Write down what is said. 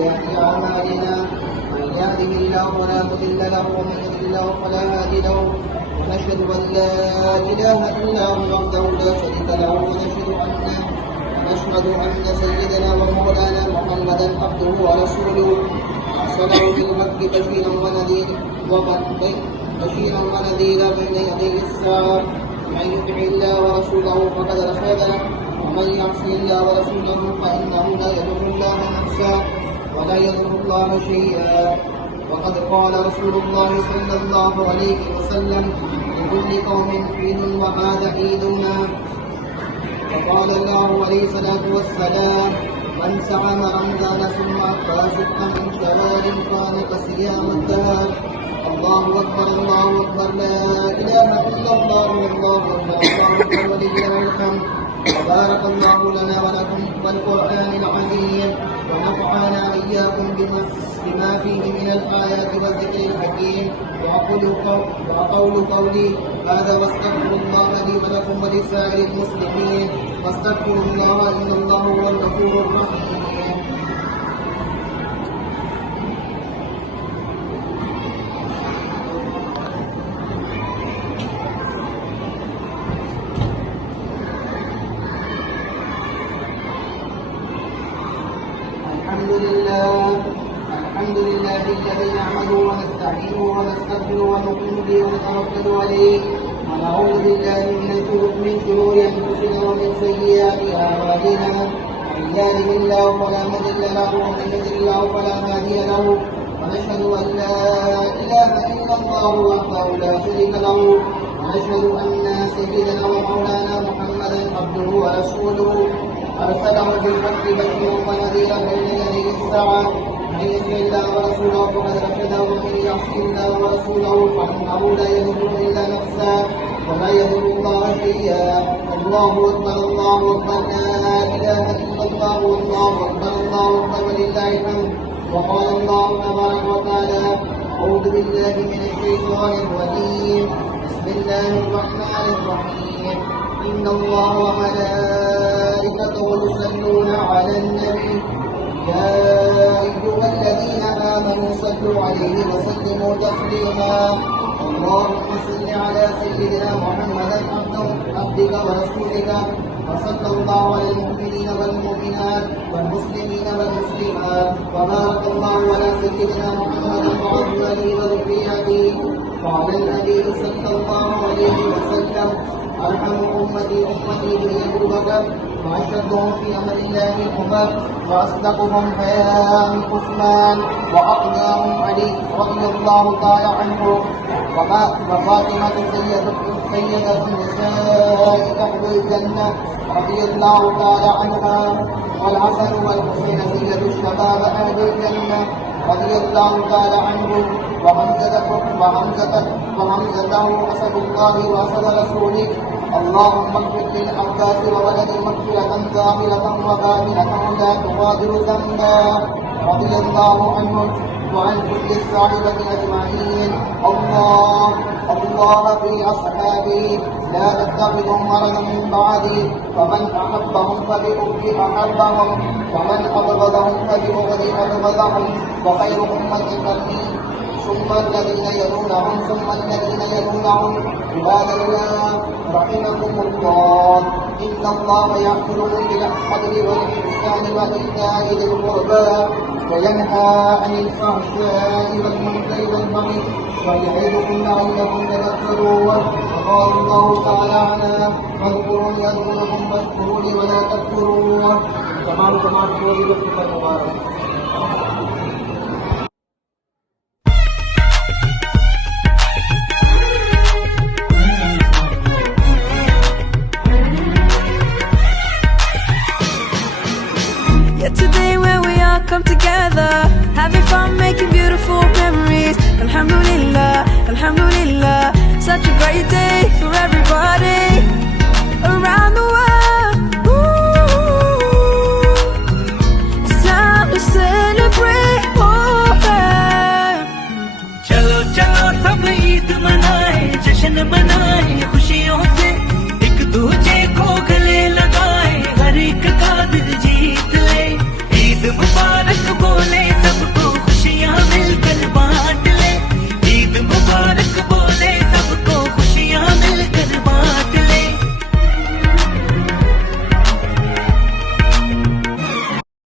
وسيئات أعمالنا. من يهده الله فلا مضل له ومن يضلل له فلا هادي له. ونشهد أن لا إله إلا هو وحده لا شريك له ونشهد أن سيدنا ومولانا محمدا عبده ورسوله أرسله بالحق بشيرا ونذيرا بين يدي الساعة. من يطع الله ورسوله فقد رشد ومن يعص الله ورسوله فإنه لا يضر الله نفسا ولا يضر الله شيئا. وقد قال رسول الله صلى الله عليه وسلم لكل قوم حين وهذا عيدنا. وقال الله عليه الصلاة والسلام من صام رمضان ثم أفطر ستا من شوال كان كصيام الدهر. الله أكبر الله أكبر لا إله إلا الله والله أكبر الله أكبر ولله الحمد. وبارك الله لنا ولكم بالقرآن العظيم ونفعنا إياكم بما فيه من الآيات والذكر الحكيم. وأقول قولي هذا واستغفر الله لي ولكم ولسائر المسلمين واستغفروا الله إن الله هو الغفور الرحيم. الحمد لله الذي نعمده ونستعينه ونستغفره ونؤمن به ونتوكل عليه ونعوذ بالله من شرور انفسنا ومن سيئات اعمالنا. من يهده الله فلا مضل له ومن يضلل الله فلا هادي له. ونشهد ان لا اله الا الله وحده لا شريك له. ونشهد ان سيدنا ومولانا محمدا عبده ورسوله أرسله بالحق بشيرا ونذيرا بين يدي الساعة. من يطع الله ورسوله فقد رشد ومن يعص الله ورسوله فإنه لا يضر إلا نفسه ولا يضر الله شيئا. الله أكبر الله أكبر لا إله إلا الله والله أكبر الله أكبر ولله الحمد. وقال الله تبارك وتعالى أعوذ بالله من الشيطان الرجيم بسم الله الرحمن الرحيم إن الله وملائكته يصلون على النبي يا أيها الذين آمنوا صلوا عليه وسلموا تسليما. اللهم صل على سيدنا محمد عبدك ورسولك وصلى الله على المؤمنين والمؤمنات والمسلمين والمسلمات وبارك الله على سيدنا محمد وعلى وذريته. قال النبي صلى الله عليه وسلم أرحم أمتي بي أبو بكر وأشدهم في أمر الله عمر وأصدقهم حياء عثمان وأقناهم علي رضي الله تعالى عنه. وفاطمة سيدة النساء أهل الجنة رضي الله تعالى عنها. والحسن والحسين سيد الشباب أهل الجنة رضي الله تعالى عنه. وحمزته أسد الله وأسد رسوله. اللهم اغفر للعباس وولد مغفرة ظاهرة وباطنة لا تغادر ذنبا رضي الله عنه وعن كل الصحابة أجمعين. الله في أصحابي لا تتخذهم مرضا من بعدي فمن أحبهم فبحبي أحبهم ومن أبغضهم فببغضي أبغضهم. وخير أمتي قرني ثم الذين يلونهم ثم الذين يلونهم. عباد الله رحمكم الله إن الله يأمر بالعدل والإحسان وإيتاء ذي القربى وينهى عن الفحشاء والمنكر والبغي ويعظكم لعلكم تذكرون. وقال الله تعالى فاذكروني أذكركم واشكروني ولا تكفرون. تمام المبارك. Today where we all come together, having fun, making beautiful memories. Alhamdulillah, alhamdulillah, such a great day for everybody.